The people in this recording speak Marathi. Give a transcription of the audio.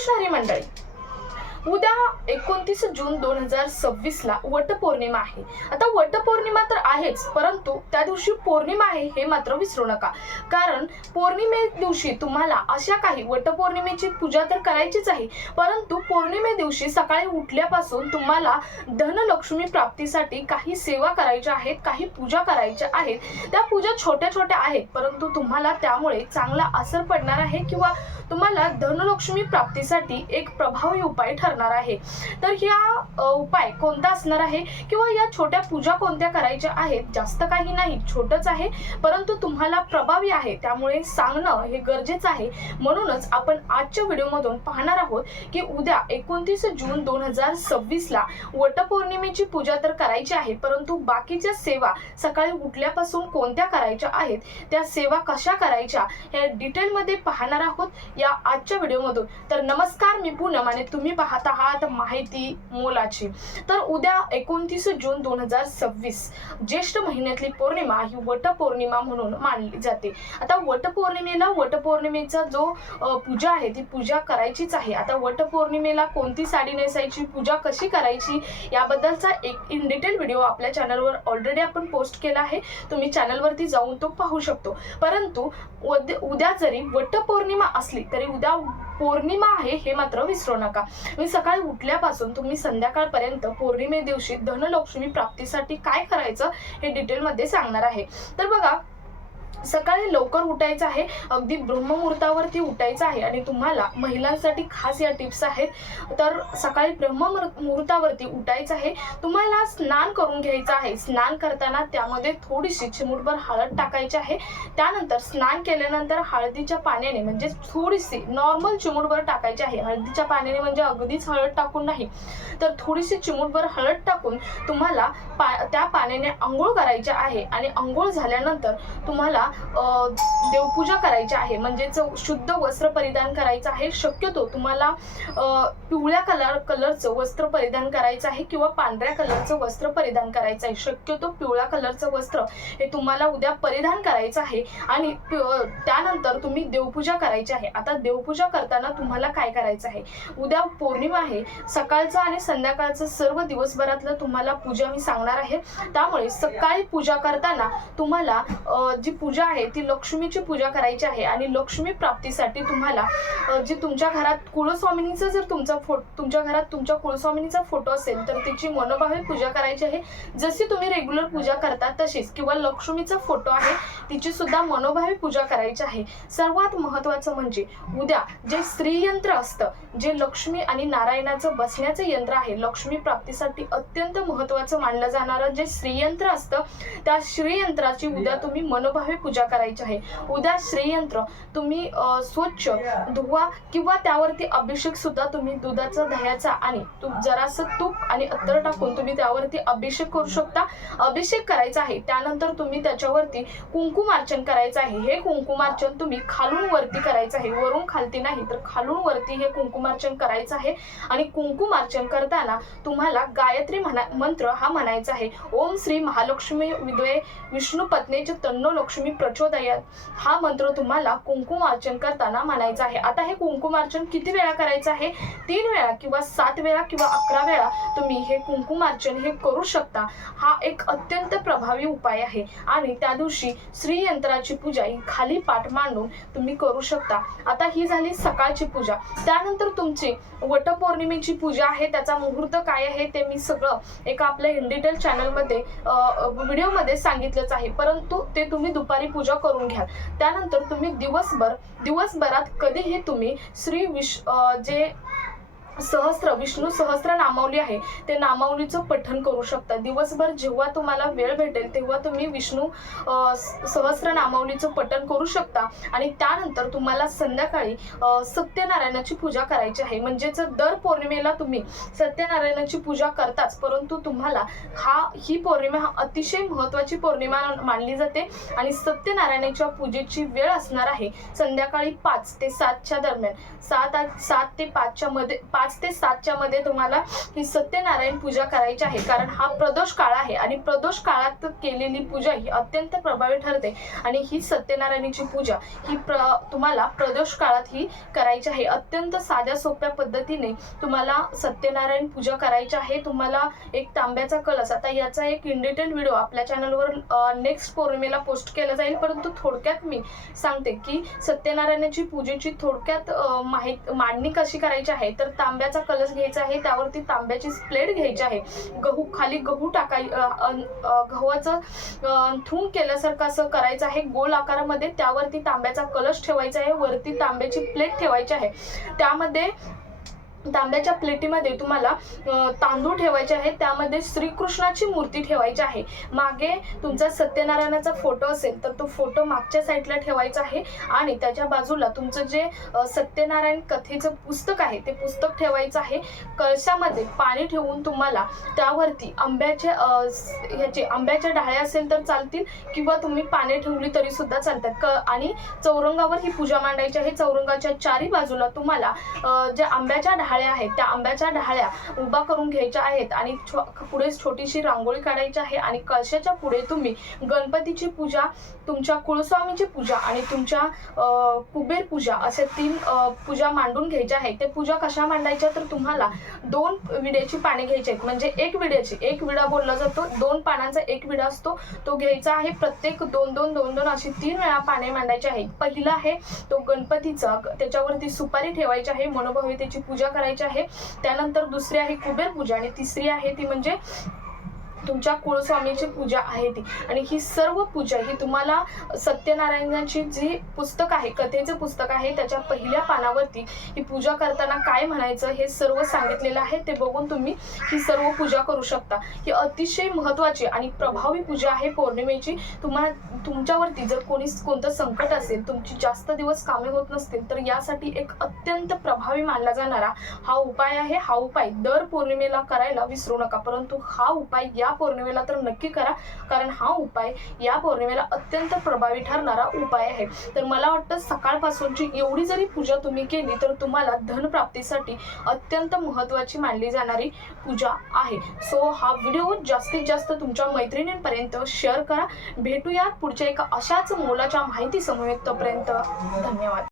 नमस्कार मंडळी, उद्या 29 जून 2026 ला वटपौर्णिमा आहे। आता वटपौर्णिमा तर आहेच, परंतु त्या दिवशी पौर्णिमा आहे हे मात्र विसरू नका। कारण पौर्णिमे दिवशी तुम्हाला अशा काही वटपौर्णिमेची पूजा तर करायचीच आहे, परंतु पौर्णिमे दिवशी सकाळी उठल्यापासून तुम्हाला धनलक्ष्मी प्राप्तीसाठी काही सेवा करायच्या आहेत, काही पूजा करायच्या आहेत। त्या पूजा छोट्या छोट्या आहेत, परंतु तुम्हाला त्यामुळे चांगला असर पडणार आहे किंवा तुम्हाला धनलक्ष्मी प्राप्तीसाठी एक प्रभावी उपाय ठरणार आहे। तर या उपाय कोणता असणार आहे किंवा या छोट्या पूजा कोणत्या करायच्या आहेत, जास्त काही नाही, छोटच आहे, परंतु तुम्हाला प्रभावी आहे, त्यामुळे सांगणं हे गरजेचं आहे। म्हणूनच आपण आजच्या व्हिडिओमधून पाहणार आहोत की उद्या 29 जून 2026 ला वटपौर्णिमेची पूजा तर करायची आहे, परंतु बाकीच्या सेवा सकाळी उठल्यापासून कोणत्या करायच्या आहेत, त्या सेवा कशा करायच्या हे डिटेल मध्ये पाहणार आहोत या आजच्या व्हिडिओमधून। तर नमस्कार, मी पूनम आणि तुम्ही पाहत आहात माहिती मोलाची। तर उद्या 29 जून 2026 ज्येष्ठ महिन्यातली पौर्णिमा ही वटपौर्णिमा म्हणून मानली जाते। आता वटपौर्णिमेचा जो पूजा आहे ती पूजा करायचीच आहे। आता वटपौर्णिमेला कोणती साडी नेसायची, पूजा कशी करायची याबद्दलचा एक इन डिटेल व्हिडिओ आपल्या चॅनलवर ऑलरेडी आपण पोस्ट केला आहे, तुम्ही चॅनलवरती जाऊन तो पाहू शकतो। परंतु उद्या जरी वटपौर्णिमा असली तरी उद्या पौर्णिमा आहे हे मात्र विसरू नका। मी सकाळी उठल्यापासून तुम्ही संध्याकाळपर्यंत पौर्णिमे दिवशी धनलक्ष्मी प्राप्तीसाठी काय करायचं हे डिटेल मध्ये सांगणार आहे। तर बघा, सकाळी लवकर उठायचं आहे, अगदी ब्रह्ममुहूर्तावरती उठायचं आहे आणि तुम्हाला महिलांसाठी खास या टिप्स आहेत। तर सकाळी ब्रह्ममुहूर्तावरती उठायचं आहे, तुम्हाला स्नान करून घ्यायचं आहे। स्नान करताना त्यामध्ये थोडीशी चिमूटभर हळद टाकायची आहे। त्यानंतर स्नान केल्यानंतर हळदीच्या पाण्याने, म्हणजे थोडीशी नॉर्मल चिमूटभर टाकायची आहे, हळदीच्या पाण्याने म्हणजे अगदीच हळद टाकून नाही, तर थोडीशी चिमूटभर हळद टाकून तुम्हाला त्या पाण्याने आंघोळ करायची आहे। आणि आंघोळ झाल्यानंतर तुम्हाला देवपूजा करायची आहे, म्हणजेच शुद्ध वस्त्र परिधान करायचं आहे। शक्यतो तुम्हाला पिवळ्या कलरचं वस्त्र परिधान करायचं आहे किंवा पांढऱ्या कलरचं वस्त्र परिधान करायचं आहे। शक्यतो पिवळ्या कलरचं वस्त्र हे तुम्हाला उद्या परिधान करायचं आहे आणि त्यानंतर तुम्ही देवपूजा करायची आहे। आता देवपूजा करताना तुम्हाला काय करायचं आहे, उद्या पौर्णिमा आहे, सकाळचं आणि संध्याकाळचं सर्व दिवसभरातलं तुम्हाला पूजा मी सांगणार आहे। त्यामुळे सकाळी पूजा करताना तुम्हाला जी पूजा आहे ती लक्ष्मीची पूजा करायची आहे आणि लक्ष्मी प्राप्तीसाठी तुम्हाला जी तुमच्या घरात कुलस्वामिनीचा जर तुमच्या घरात तुमच्या कुलस्वामिनीचा फोटो असेल तर तिची मनोभावे पूजा करायची आहे, जशी तुम्ही रेग्युलर पूजा करता तशीच, किंवा लक्ष्मीचा फोटो आहे तिची सुद्धा मनोभावे पूजा करायची आहे। सर्वात महत्त्वाचं म्हणजे उद्या जे श्रीयंत्र असतं, जे लक्ष्मी आणि नारायणाचं बसण्याचं यंत्र आहे, लक्ष्मी प्राप्तीसाठी अत्यंत महत्त्वाचं मानलं जाणारं जे श्रीयंत्र असतं, त्या श्रीयंत्राची उद्या तुम्ही मनोभावे पूजा करायची आहे। उद्या श्रीयंत्र तुम्ही स्वच्छ धुवा किंवा त्यावरती अभिषेक सुद्धा तुम्ही दुधाचा, दह्याचा आणि जरासं तूप आणि अत्तर टाकून तुम्ही त्यावरती अभिषेक करू शकता। अभिषेक करायचा आहे, त्यानंतर तुम्ही त्याच्यावरती कुंकुमार्चन करायचं आहे। हे कुंकुमार्चन तुम्ही खालून वरती करायचं आहे, वरून खालती नाही तर खालून वरती हे कुंकुमार्चन करायचं आहे। आणि कुंकुमार्चन करताना तुम्हाला गायत्री मंत्र हा म्हणायचा आहे, ओम श्री महालक्ष्मी विद्वे विष्णू पत्नी तन्नो लक्ष्मी प्रचोदयात, हा मंत्र तुम्हाला कुंकुमार्चन करताना म्हणायचा आहे। आता हे कुंकुमार्चन किती वेळा करायचं आहे, 3 वेळा किंवा 7 वेळा किंवा 11 वेळा तुम्ही हे कुंकुमार्चन हे करू शकता। हा एक अत्यंत प्रभावी उपाय आहे आणि त्या दिवशी श्रीयंत्राची पूजा ही खाली पाठ मांडून तुम्ही करू शकता। आता ही झाली सकाळची पूजा। त्यानंतर तुमची वटपौर्णिमेची पूजा आहे, त्याचा मुहूर्त काय आहे ते मी सगळं एका आपल्या इन डिटेल चॅनलमध्ये व्हिडिओमध्ये सांगितलंच आहे, परंतु ते तुम्ही दुपारी पूजा करून घ्या। त्यानंतर तुम्ही दिवसभरात कधीही तुम्ही जे विष्णू सहस्त्र नामावली आहे ते नामावलीचं पठण करू शकता। दिवसभर जेव्हा तुम्हाला वेळ भेटेल तेव्हा तुम्ही विष्णू सहस्त्र नामावलीचं पठण करू शकता। आणि त्यानंतर तुम्हाला संध्याकाळी सत्यनारायणाची पूजा करायची आहे। म्हणजेच दर पौर्णिमेला तुम्ही सत्यनारायणाची पूजा करताच, परंतु तुम्हाला ही पौर्णिमा अतिशय महत्त्वाची पौर्णिमा मानली जाते आणि सत्यनारायणाच्या पूजेची वेळ असणार आहे संध्याकाळी 5 ते 7च्या दरम्यान, 7 ते 5 च्या मध्ये, 5 5 ते 7च्या मध्ये तुम्हाला ही सत्यनारायण पूजा करायची आहे, कारण हा प्रदोष काळ आहे आणि प्रदोष काळात केलेली पूजा ही अत्यंत प्रभावी ठरते. आणि ही सत्यनारायणाची पूजा ही तुम्हाला प्रदोष काळात ही करायची आहे. अत्यंत साध्या सोप्या पद्धतीने तुम्हाला सत्यनारायण पूजा करायची आहे. तुम्हाला एक तांब्याचा कलश, आता याचा एक इन डिटेल व्हिडिओ आपल्या चॅनलवर नेक्स्ट पौर्णिमेला पोस्ट केला जाईल, परंतु थोडक्यात मी सांगते की सत्यनारायणाची पूजेची थोडक्यात मांडणी कशी करायची आहे. तर तांब्याचा कलश घ्यायचा आहे, त्यावरती तांब्याची प्लेट घ्यायची आहे, खाली गहू गव्हाचं थून केल्यासारखं असं करायचं आहे गोल आकारामध्ये. त्यावरती तांब्याचा कलश ठेवायचा आहे, वरती तांब्याची प्लेट ठेवायची आहे. त्यामध्ये तांब्याच्या प्लेटीमध्ये तुम्हाला तांदूळ ठेवायचे आहेत, त्यामध्ये श्रीकृष्णाची मूर्ती ठेवायची आहे. मागे तुमचा सत्यनारायणाचा फोटो असेल तर तो फोटो मागच्या साईडला ठेवायचा आहे आणि त्याच्या बाजूला तुमचं जे सत्यनारायण कथेचं पुस्तक आहे ते पुस्तक ठेवायचं आहे. कळशामध्ये पाणी ठेवून तुम्हाला त्यावरती आंब्याच्या डाळ्या असेल तर चालतील किंवा तुम्ही पाने ठेवली तरी सुद्धा चालतात. आणि चौरंगावर ही पूजा मांडायची आहे. चौरंगाच्या चारी बाजूला तुम्हाला ज्या आंब्याच्या ढाळ्या आहेत त्या आंब्याच्या ढाळ्या उभा करून घ्यायच्या आहेत आणि पुढे छोटीशी रांगोळी काढायची आहे. आणि कळशाच्या पुढे तुम्ही गणपतीची पूजा, तुमच्या कुळस्वामीची पूजा आणि तुमच्या कुबेर पूजा असे 3 पूजा मांडून घ्यायच्या आहेत. ते पूजा कशा मांडायच्या तर तुम्हाला 2 विड्याची पाने घ्यायची आहेत. म्हणजे एक विडा बोलला जातो, 2 पानांचा एक विडा असतो तो घ्यायचा आहे. प्रत्येक 2-2 अशी 3 वेळा पाने मांडायचे आहेत. पहिला आहे तो गणपतीचा, त्याच्यावरती सुपारी ठेवायची आहे, मनोभावितेची पूजा करायची आहे. त्यानंतर दुसरी आहे कुबेर पूजा आणि तिसरी आहे ती म्हणजे तुमच्या कुळस्वामीची पूजा आहे ती. आणि ही सर्व पूजा ही तुम्हाला सत्यनारायणाची जी पुस्तक आहे, कथेचं पुस्तक आहे, त्याच्या पहिल्या पानावरती ही पूजा करताना काय म्हणायचं हे सर्व सांगितलेलं आहे. ते बघून तुम्ही ही सर्व पूजा करू शकता. ही अतिशय महत्त्वाची आणि प्रभावी पूजा आहे पौर्णिमेची. तुमच्यावरती जर कोणतं संकट असेल, तुमची जास्त दिवस कामे होत नसतील तर यासाठी एक अत्यंत प्रभावी मानला जाणारा हा उपाय आहे. हा उपाय दर पौर्णिमेला करायला विसरू नका, परंतु हा उपाय या पौर्णिमेला तर नक्की करा, कारण हा उपाय या पौर्णिमेला अत्यंत प्रभावी ठरणारा उपाय आहे. तर मला वाटतं सकाळपासूनची एवढी जरी पूजा तुम्ही केली तर तुम्हाला धनप्राप्तीसाठी अत्यंत महत्त्वाची मानली जाणारी पूजा आहे. सो हा व्हिडिओ जास्तीत जास्त तुमच्या मैत्रिणींपर्यंत शेअर करा. भेटूया पुढच्या एका अशाच मोलाच्या माहिती समवेत. तोपर्यंत धन्यवाद.